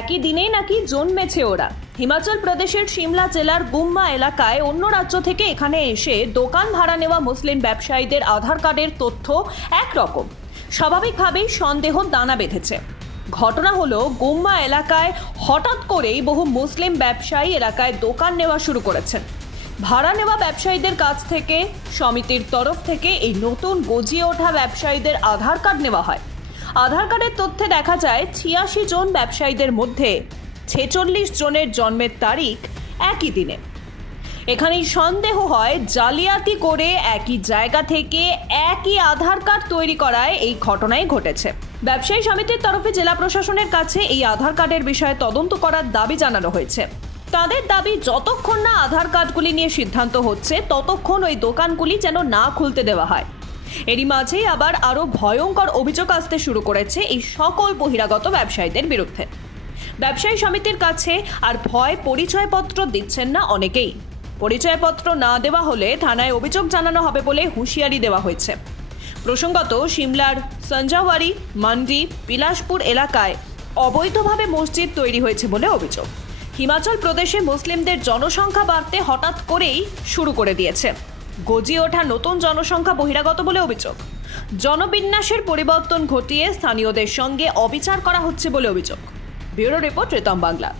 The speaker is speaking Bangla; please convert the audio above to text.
একই দিনেই নাকি জন্মেছে ওরা। হিমাচল প্রদেশের সিমলা জেলার গুম্মা এলাকায় অন্য রাজ্য থেকে এখানে এসে দোকান ভাড়া নেওয়া মুসলিম ব্যবসায়ীদের আধার কার্ডের তথ্য একরকম। স্বাভাবিকভাবেই সন্দেহ দানা বেঁধেছে। ঘটনা হলো, গুম্মা এলাকায় হঠাৎ করেই বহু মুসলিম ব্যবসায়ী এলাকায় দোকান নেওয়া শুরু করেছেন। ভাড়া নেওয়া ব্যবসায়ীদের কাছ থেকে, সমিতির তরফ থেকে এই নতুন গজিয়ে ওঠা ব্যবসায়ীদের আধার কার্ড নেওয়া হয়। আধার কার্ডের তথ্যে দেখা যায় ছিয়াশি জন ব্যবসায়ীদের মধ্যে ছেচল্লিশ জনের জন্মের তারিখ একই দিনে। এখানেই সন্দেহ হয়, জালিয়াতি করে একই জায়গা থেকে একই আধার কার্ড তৈরি করায় এই ঘটনাই ঘটেছে। ব্যবসায়ী সমিতির তরফে জেলা প্রশাসনের কাছে এই আধার কার্ডের বিষয়ে তদন্ত করার দাবি জানানো হয়েছে। তাদের দাবি, যতক্ষণ না আধার কার্ডগুলি নিয়ে সিদ্ধান্ত হচ্ছে, ততক্ষণ ওই দোকানগুলি যেন না খুলতে দেওয়া হয়। এরই মাঝেই আবার আরও ভয়ঙ্কর অভিযোগ আসতে শুরু করেছে এই সকল বহিরাগত ব্যবসায়ীদের বিরুদ্ধে। ব্যবসায়ী সমিতির কাছে আর ভয় পরিচয়পত্র দিচ্ছেন না অনেকেই। পরিচয়পত্র না দেওয়া হলে থানায় অভিযোগ জানানো হবে বলে হুঁশিয়ারি দেওয়া হয়েছে। প্রসঙ্গত সিমলার, সঞ্জাওয়ারি, মান্ডি, বিলাসপুর এলাকায় অবৈধভাবে মসজিদ তৈরি হয়েছে বলে অভিযোগ। হিমাচল প্রদেশে মুসলিমদের জনসংখ্যা বাড়তে হঠাৎ করেই শুরু করে দিয়েছে। গজিয়ে ওঠা নতুন জনসংখ্যা বহিরাগত বলে অভিযোগ। জনবিন্যাসের পরিবর্তন ঘটিয়ে স্থানীয়দের সঙ্গে অবিচার করা হচ্ছে বলে অভিযোগ। ব্যুরো রিপোর্ট রেতম বাংলা।